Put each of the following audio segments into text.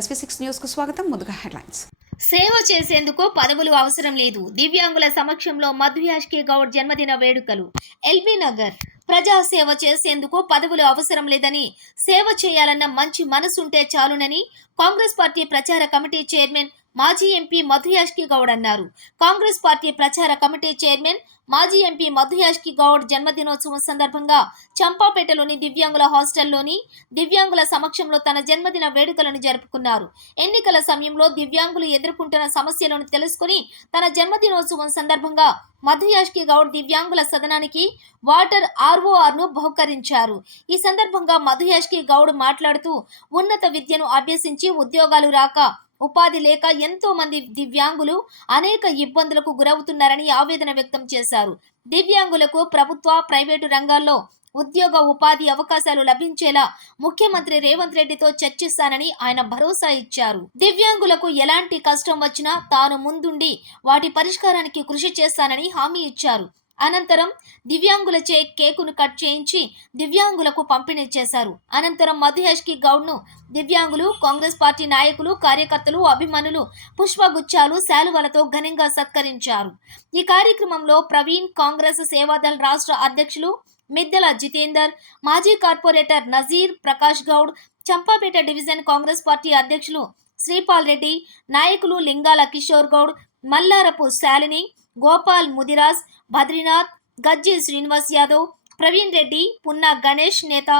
SV6 news కు స్వాగతం. ముందుగా హెడ్లైన్స్. సేవ చేసేందుకు పదవులు అవసరం లేదు. దివ్యాంగుల సమక్షంలో మధుయాష్కి గౌడ్ జన్మదిన వేడుకలు. ఎల్బీ నగర్. ప్రజా సేవ చేసేందుకు పదవులు అవసరం లేదని, సేవ చేయాలన్న మంచి మనసుంటే చాలునని కాంగ్రెస్ పార్టీ ప్రచార కమిటీ చైర్మన్ మాజీ ఎంపీ మధుయాష్కి గౌడ్ అన్నారు. కాంగ్రెస్ పార్టీ ప్రచార కమిటీ చైర్మన్ మాజీ ఎంపీ మధుయాష్కి గౌడ్ జన్మదినోత్సవం సందర్భంగా చంపాపేటలోని దివ్యాంగుల హాస్టల్లోని దివ్యాంగుల సమక్షంలో తన జన్మదిన వేడుకలను జరుపుకున్నారు. ఎన్నికల సమయంలో దివ్యాంగులు ఎదుర్కొంటున్న సమస్యలను తెలుసుకుని తన జన్మదినోత్సవం సందర్భంగా మధుయాష్కి గౌడ్ దివ్యాంగుల సదనానికి వాటర్ RORను బహుకరించారు. ఈ సందర్భంగా మధుయాష్కి గౌడ్ మాట్లాడుతూ ఉన్నత విద్యను అభ్యసించి ఉద్యోగాలు రాక, ఉపాధి లేక ఎంతో మంది దివ్యాంగులు అనేక ఇబ్బందులకు గురవుతున్నారని ఆవేదన వ్యక్తం చేశారు. దివ్యాంగులకు ప్రభుత్వ, ప్రైవేటు రంగాల్లో ఉద్యోగ, ఉపాధి అవకాశాలు లభించేలా ముఖ్యమంత్రి రేవంత్ రెడ్డితో చర్చిస్తానని ఆయన భరోసా ఇచ్చారు. దివ్యాంగులకు ఎలాంటి కష్టం వచ్చినా తాను ముందుండి వాటి పరిష్కారానికి కృషి చేస్తానని హామీ ఇచ్చారు. అనంతరం దివ్యాంగులచే కేకును కట్ చేయించి దివ్యాంగులకు పంపిణీ చేశారు. అనంతరం మధుయాష్కి గౌడ్ను దివ్యాంగులు, కాంగ్రెస్ పార్టీ నాయకులు, కార్యకర్తలు, అభిమానులు పుష్పగుచ్చాలు, శాలువలతో ఘనంగా సత్కరించారు. ఈ కార్యక్రమంలో ప్రవీణ్, కాంగ్రెస్ సేవాదళ్ రాష్ట్ర అధ్యక్షులు మిద్దెల జితేందర్, మాజీ corporator Nazeer Prakash Goud, Champapeta division Congress party అధ్యక్షులు శ్రీపాల్ రెడ్డి, నాయకులు లింగాల కిషోర్ గౌడ్, మల్లారపు శాలిని, గోపాల్ ముదిరాజ్, బద్రీనాథ్, గజ్జి శ్రీనివాస్ యాదవ్, ప్రవీణ్ రెడ్డి, పున్నా గణేష్ నేత,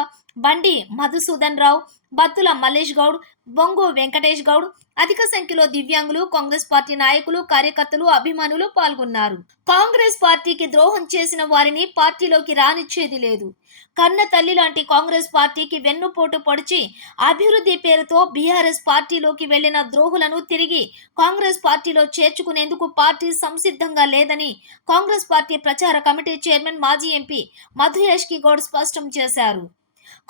బండి మధుసూదన్ రావు, బత్తుల మల్లేష్ గౌడ్, బొంగు వెంకటేష్ గౌడ్, అధిక సంఖ్యలో దివ్యాంగులు, కాంగ్రెస్ పార్టీ నాయకులు, కార్యకర్తలు, అభిమానులు పాల్గొన్నారు. కాంగ్రెస్ పార్టీకి ద్రోహం చేసిన వారిని పార్టీలోకి రానిచ్చేది లేదు. కన్న తల్లి లాంటి కాంగ్రెస్ పార్టీకి వెన్నుపోటు పొడిచి అభివృద్ధి పేరుతో బీఆర్ఎస్ పార్టీలోకి వెళ్లిన ద్రోహులను తిరిగి కాంగ్రెస్ పార్టీలో చేర్చుకునేందుకు పార్టీ సంసిద్ధంగా లేదని కాంగ్రెస్ పార్టీ ప్రచార కమిటీ చైర్మన్ మాజీ ఎంపీ మధుయాష్కి గౌడ్ స్పష్టం చేశారు.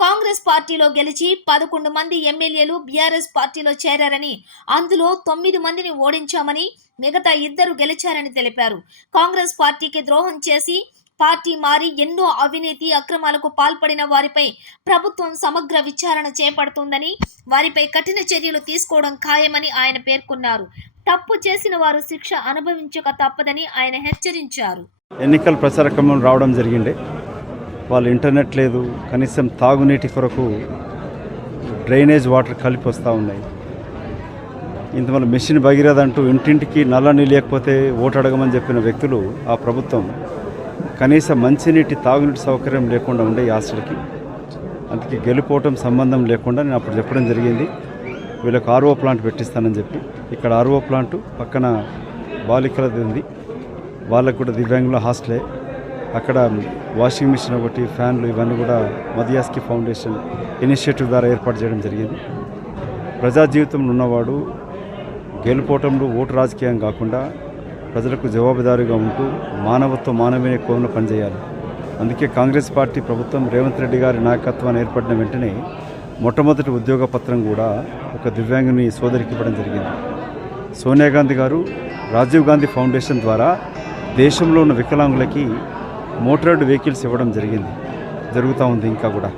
కాంగ్రెస్ పార్టీలో గెలిచి 11 మంది ఎమ్మెల్యేలు బీఆర్ఎస్ పార్టీలో చేరారని, అందులో 9 మందిని ఓడించామని, మిగతా 2 గెలిచారని తెలిపారు. కాంగ్రెస్ పార్టీకి ద్రోహం చేసి పార్టీ మారి ఎన్నో అవినీతి అక్రమాలకు పాల్పడిన వారిపై ప్రభుత్వం సమగ్ర విచారణ చేపడుతుందని, వారిపై కఠిన చర్యలు తీసుకోవడం ఖాయమని ఆయన పేర్కొన్నారు. తప్పు చేసిన వారు శిక్ష అనుభవించక తప్పదని ఆయన హెచ్చరించారు. ఎన్నికల ప్రచార క్రమం రావడం జరిగింది. వాళ్ళు ఇంటర్నెట్ లేదు, కనీసం తాగునీటి కొరకు డ్రైనేజ్ వాటర్ కలిపి వస్తూ ఉన్నాయి. ఇంతవల్ల మెషిన్ భగీరథ అంటూ ఇంటింటికి నల్ల నీళ్ళు లేకపోతే ఓటు అడగమని చెప్పిన వ్యక్తులు, ఆ ప్రభుత్వం కనీసం మంచినీటి తాగునీటి సౌకర్యం లేకుండా ఉండే ఈ హాస్టల్కి. అందుకే గెలుపోవటం సంబంధం లేకుండా నేను అప్పుడు చెప్పడం జరిగింది, వీళ్ళకి RO ప్లాంట్ పెట్టిస్తానని చెప్పి. ఇక్కడ RO ప్లాంట్ పక్కన బాలికలది ఉంది, వాళ్ళకు కూడా దివ్యాంగుల హాస్టలే. అక్కడ వాషింగ్ మిషన్ ఒకటి, ఫ్యాన్లు, ఇవన్నీ కూడా మధుయాష్కి ఫౌండేషన్ ఇనిషియేటివ్ ద్వారా ఏర్పాటు చేయడం జరిగింది. ప్రజా జీవితంలో ఉన్నవాడు గెలుపోవటంలో ఓటు రాజకీయం కాకుండా ప్రజలకు జవాబుదారీగా ఉంటూ మానవీయ కోణంలో పనిచేయాలి. అందుకే కాంగ్రెస్ పార్టీ ప్రభుత్వం రేవంత్ రెడ్డి గారి నాయకత్వాన్ని ఏర్పడిన వెంటనే మొట్టమొదటి ఉద్యోగ పత్రం కూడా ఒక దివ్యాంగుని సోదరికి ఇవ్వడం జరిగింది. సోనియా గాంధీ గారు రాజీవ్ గాంధీ ఫౌండేషన్ ద్వారా దేశంలో ఉన్న వికలాంగులకి మోటరైడ్ వెహికల్స్ ఇవ్వడం జరుగుతూ ఉంది. ఇంకా కూడా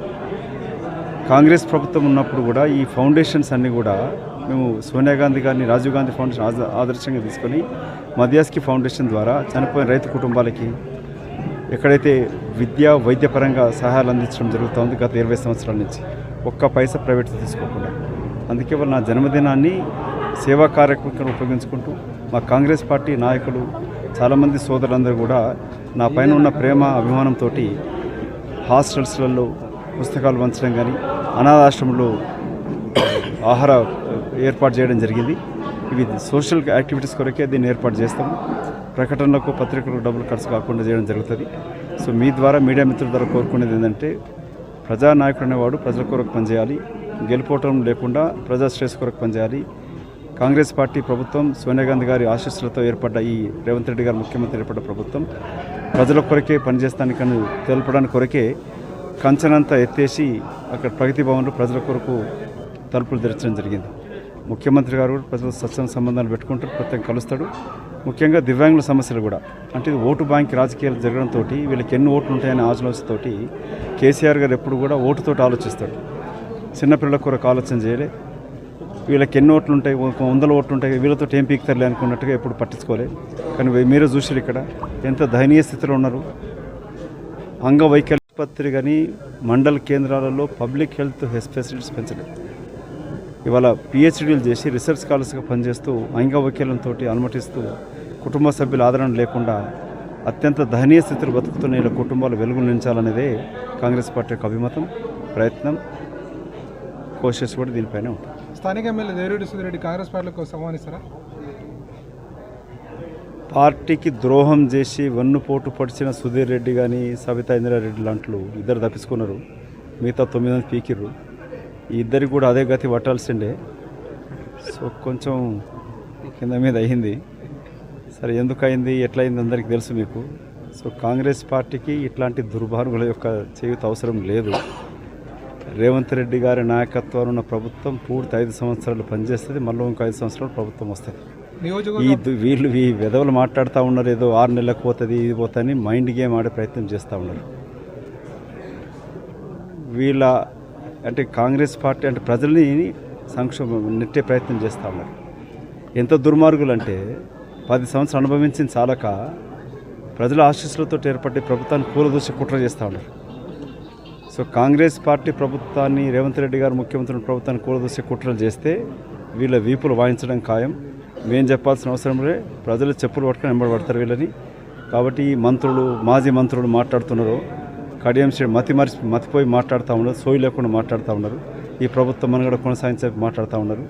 కాంగ్రెస్ ప్రభుత్వం ఉన్నప్పుడు కూడా ఈ ఫౌండేషన్స్ అన్నీ కూడా మేము సోనియా గాంధీ గారిని, రాజీవ్ గాంధీ ఫౌండేషన్ ఆదర్శంగా తీసుకొని మధుయాష్కి ఫౌండేషన్ ద్వారా చనిపోయిన రైతు కుటుంబాలకి ఎక్కడైతే విద్యా, వైద్యపరంగా సహాయాలు అందించడం జరుగుతుంది గత 20 సంవత్సరాల నుంచి, ఒక్క పైసా ప్రైవేట్ తీసుకోకుండా. అందుకే వాళ్ళు నా జన్మదినాన్ని సేవా కార్యక్రమం ఉపయోగించుకుంటూ మా కాంగ్రెస్ పార్టీ నాయకులు, చాలామంది సోదరులందరూ కూడా నా పైన ఉన్న ప్రేమ, అభిమానంతో హాస్టల్స్లలో పుస్తకాలు పంచడం కానీ, అనాథాశ్రమంలో ఆహార ఏర్పాటు చేయడం జరిగింది. ఇవి సోషల్ యాక్టివిటీస్ కొరకే దీన్ని ఏర్పాటు చేస్తాము. ప్రకటనలకు, పత్రికలకు డబ్బులు ఖర్చు కాకుండా చేయడం జరుగుతుంది. సో మీ ద్వారా, మీడియా మిత్రుల ద్వారా కోరుకునేది ఏంటంటే, ప్రజానాయకుడు అనేవాడు ప్రజల కొరకు పనిచేయాలి, గెలుపోవటం లేకుండా ప్రజా శ్రేయస్సు కొరకు పనిచేయాలి. కాంగ్రెస్ పార్టీ ప్రభుత్వం, సోనియా గాంధీ గారి ఆశీస్సులతో ఏర్పడ్డ ఈ రేవంత్ రెడ్డి గారు ముఖ్యమంత్రి ఏర్పడ్డ ప్రభుత్వం ప్రజల కొరకే పనిచేస్తానికని తెలపడానికి కొరకే కంచెనంతా ఎత్తేసి అక్కడ ప్రగతి భవన్లో ప్రజల కొరకు తలుపులు తెరచడం జరిగింది. ముఖ్యమంత్రి గారు కూడా ప్రజల సత్సంగ సంబంధాలు పెట్టుకుంటారు, ప్రత్యేకంగా కలుస్తాడు. ముఖ్యంగా దివ్యాంగుల సమస్యలు కూడా, అంటే ఓటు బ్యాంక్ రాజకీయాలు జరగడంతో వీళ్ళకి ఎన్ని ఓట్లు ఉంటాయనే ఆలోచనతోటి కేసీఆర్ గారు ఎప్పుడు కూడా ఓటుతోటి ఆలోచిస్తాడు. చిన్నపిల్లల కొరకు ఆలోచన చేయలే, వీళ్ళకి ఎన్ని ఓట్లు ఉంటాయి, 100 ఓట్లు ఉంటాయి, వీళ్ళతో ఏం పీకుతారులే అనుకున్నట్టుగా ఎప్పుడు పట్టించుకోలేదు. కానీ మీరే చూసారు ఇక్కడ ఎంత దయనీయ స్థితిలో ఉన్నారు. అంగవైకల్య ఆసుపత్రి కానీ మండల కేంద్రాలలో పబ్లిక్ హెల్త్ ఫెసిలిటీస్ పెంచలేదు. ఇవాళ పిహెచ్డీలు చేసి రీసెర్చ్ స్కాలర్స్గా పనిచేస్తూ అంగవైకల్యంతో అనుమతిస్తూ కుటుంబ సభ్యుల ఆదరణ లేకుండా అత్యంత దయనీయ స్థితిలో బతుకుతున్న ఇలా కుటుంబాలు వెలుగులు నించాలనేదే కాంగ్రెస్ పార్టీ యొక్క అభిమతం, ప్రయత్నం, కోషస్ కూడా దీనిపైనే ఉంటుంది. స్థానిక ఎమ్మెల్యే దేవిరెడ్డి సుధిరెడ్డి కాంగ్రెస్ పార్టీలకు సమానిస్తారా? పార్టీకి ద్రోహం చేసి వెన్నుపోటు పొడిచిన సుధీర్ రెడ్డి కానీ సబితా ఇంద్రారెడ్డి లాంటి ఇద్దరు తప్పించుకున్నారు. మిగతా 9 మంది పీకిర్రు. ఈ ఇద్దరికి కూడా అదే గతి పట్టాల్సిండే. సో కొంచెం కింద మీద అయింది. సరే ఎందుకు అయింది, ఎట్లయింది అందరికీ తెలుసు మీకు. సో కాంగ్రెస్ పార్టీకి ఇట్లాంటి దుర్మార్గుల యొక్క చేయూత అవసరం లేదు. రేవంత్ రెడ్డి గారి నాయకత్వంలో ఉన్న ప్రభుత్వం పూర్తి 5 సంవత్సరాలు పనిచేస్తుంది. మళ్ళీ ఇంకో 5 సంవత్సరాలు ప్రభుత్వం వస్తుంది. వీళ్ళు ఈ విధవలు మాట్లాడుతూ ఉన్నారు, ఏదో 6 నెలలకు పోతుంది ఇది పోతుంది, మైండ్ గేమ్ ఆడే ప్రయత్నం చేస్తూ ఉన్నారు. వీళ్ళ అంటే కాంగ్రెస్ పార్టీ అంటే ప్రజల్ని సంక్షోభం నెట్టే ప్రయత్నం చేస్తూ ఉన్నారు. ఎంత దుర్మార్గులు అంటే 10 సంవత్సరాలు అనుభవించిన చాలక ప్రజల ఆశీస్సులతో ఏర్పడే ప్రభుత్వాన్ని కూలదూసి కుట్ర చేస్తూ ఉన్నారు. సో కాంగ్రెస్ పార్టీ ప్రభుత్వాన్ని, రేవంత్ రెడ్డి గారు ముఖ్యమంత్రి ప్రభుత్వాన్ని కూలదూసి కుట్రలు చేస్తే వీళ్ళ వీపులు వాయించడం ఖాయం. మేము చెప్పాల్సిన అవసరం లే, ప్రజలు చెప్పులు పట్టుకొని వెంబడబడతారు వీళ్ళని. కాబట్టి ఈ మంత్రులు, మాజీ మంత్రులు మాట్లాడుతున్నారు, కడియం శ్రీ మతిపోయి మాట్లాడుతూ ఉన్నారు, సోయి లేకుండా మాట్లాడుతూ ఉన్నారు. ఈ ప్రభుత్వం మనగడ కొనసాగించే మాట్లాడుతూ ఉన్నారు.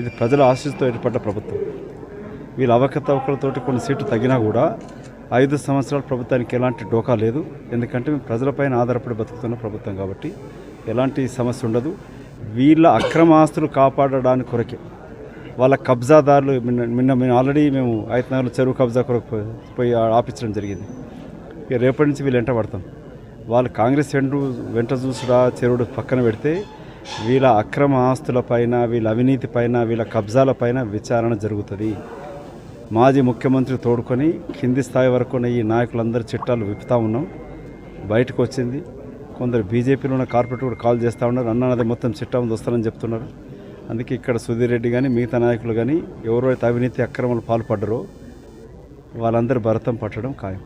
ఇది ప్రజల ఆశీస్సుతో ఏర్పడ్డ ప్రభుత్వం. వీళ్ళ అవకతవకలతోటి కొన్ని సీట్లు తగ్గినా కూడా 5 సంవత్సరాల ప్రభుత్వానికి ఎలాంటి డోకా లేదు. ఎందుకంటే ప్రజలపైన ఆధారపడి బతుకుతున్న ప్రభుత్వం కాబట్టి ఎలాంటి సమస్య ఉండదు. వీళ్ళ అక్రమ ఆస్తులు కాపాడడానికి కొరకే వాళ్ళ కబ్జాదారులు నిన్న ఆల్రెడీ మేము ఐతనగర్లో చెరువు కబ్జా కొరకు పోయి ఆపించడం జరిగింది. ఇక రేపటి నుంచి వీళ్ళు వెంట పడతాం. వాళ్ళు కాంగ్రెస్ వెంట చూసుడా చెరువుడు పక్కన పెడితే వీళ్ళ అక్రమ ఆస్తులపైన, వీళ్ళ అవినీతి పైన, వీళ్ళ కబ్జాలపైన విచారణ జరుగుతుంది. మాజీ ముఖ్యమంత్రి తోడుకొని కింది స్థాయి వరకు ఈ నాయకులందరి చిట్టాలు విప్పుతూ ఉన్నాం. బయటకు వచ్చింది. కొందరు బీజేపీలో ఉన్న కార్పొరేట్ కూడా కాల్ చేస్తూ ఉన్నారు, అన్నది మొత్తం చిట్టా ముందు వస్తారని చెప్తున్నారు. అందుకే ఇక్కడ సుధీర్ రెడ్డి కానీ మిగతా నాయకులు కానీ ఎవరైతే అవినీతి అక్రమాలు పాల్పడ్డారో వాళ్ళందరూ భరతం పట్టడం ఖాయం.